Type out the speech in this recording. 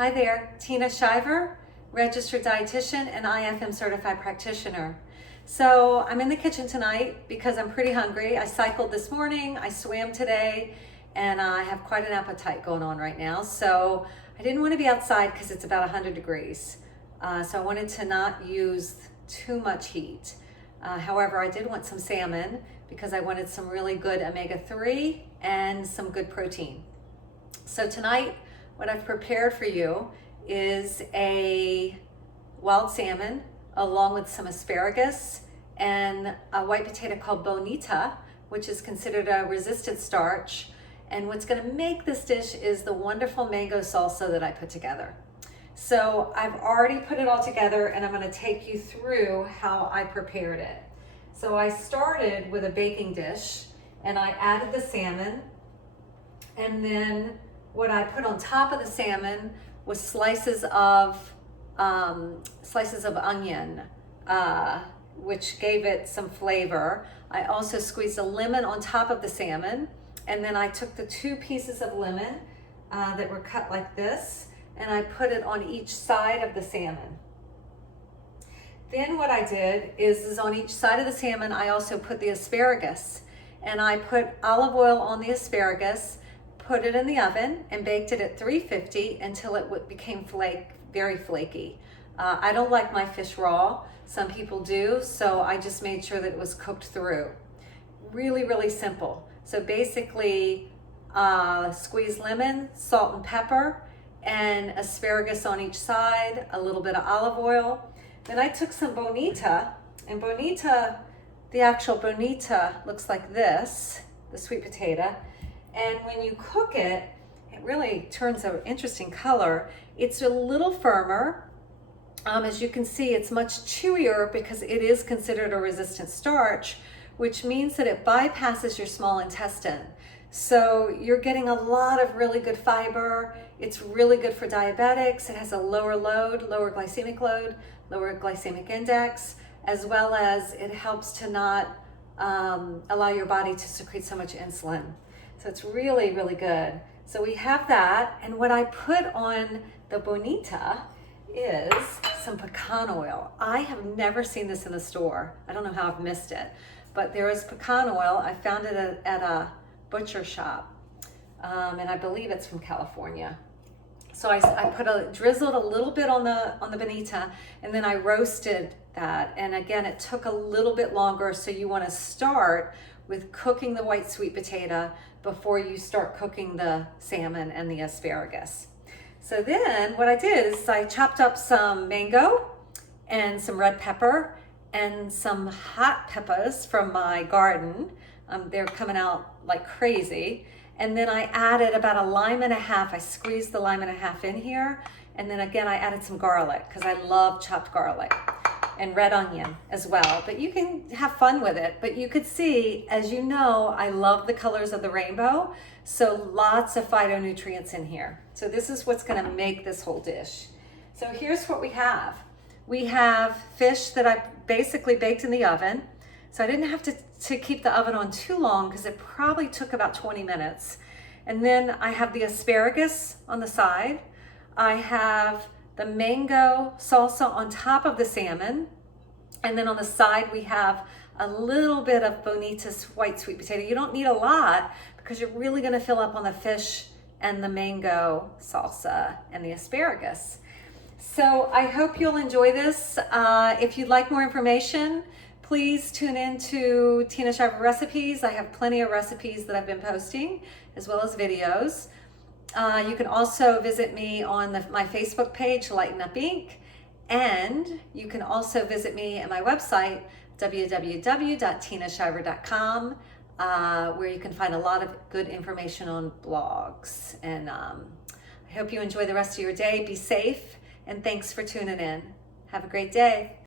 Hi there, Tina Shiver, registered dietitian and IFM certified practitioner. So I'm in the kitchen tonight because I'm pretty hungry. I cycled this morning, I swam today, and I have quite an appetite going on right now. So I didn't want to be outside because it's about 100 degrees. So I wanted to not use too much heat. However, I did want some salmon because I wanted some really good omega-3 and some good protein. So tonight, what I've prepared for you is a wild salmon along with some asparagus and a white potato called bonita, which is considered a resistant starch. And what's gonna make this dish is the wonderful mango salsa that I put together. So I've already put it all together and I'm gonna take you through how I prepared it. So I started with a baking dish and I added the salmon, and then what I put on top of the salmon was slices of onion, which gave it some flavor. I also squeezed a lemon on top of the salmon, and then I took the 2 pieces of lemon that were cut like this, and I put it on each side of the salmon. Then what I did is on each side of the salmon, I also put the asparagus, and I put olive oil on the asparagus, put it in the oven, and baked it at 350 until it became very flaky. I don't like my fish raw. Some people do, so I just made sure that it was cooked through. Really, really simple. So basically, squeeze lemon, salt and pepper, and asparagus on each side, a little bit of olive oil. Then I took some bonita, and the actual bonita looks like this, the sweet potato. And when you cook it, it really turns an interesting color. It's a little firmer. As you can see, it's much chewier because it is considered a resistant starch, which means that it bypasses your small intestine. So you're getting a lot of really good fiber. It's really good for diabetics. It has a lower glycemic load, lower glycemic index, as well as it helps to not allow your body to secrete so much insulin. So it's really, really good. So we have that, and what I put on the bonita is some pecan oil. I have never seen this in the store. I don't know how I've missed it, but there is pecan oil. I found it at a butcher shop, and I believe it's from California. So I drizzled a little bit on the bonita, and then I roasted that. And again, it took a little bit longer. So you want to start with cooking the white sweet potato before you start cooking the salmon and the asparagus. So then what I did is I chopped up some mango and some red pepper and some hot peppers from my garden. They're coming out like crazy. And then I added about a lime and a half. I squeezed the lime and a half in here. And then again, I added some garlic because I love chopped garlic, and red onion as well. But you can have fun with it. But you could see, as you know, I love the colors of the rainbow. So lots of phytonutrients in here. So this is what's gonna make this whole dish. So here's what we have. We have fish that I basically baked in the oven. So I didn't have to keep the oven on too long because it probably took about 20 minutes. And then I have the asparagus on the side. I have the mango salsa on top of the salmon. And then on the side, we have a little bit of bonita's white sweet potato. You don't need a lot because you're really gonna fill up on the fish and the mango salsa and the asparagus. So I hope you'll enjoy this. If you'd like more information, please tune in to Tina Shiver Recipes. I have plenty of recipes that I've been posting, as well as videos. You can also visit me on my Facebook page, Lighten Up Inc. And you can also visit me at my website, www.tinashiver.com, where you can find a lot of good information on blogs. And I hope you enjoy the rest of your day. Be safe, and thanks for tuning in. Have a great day.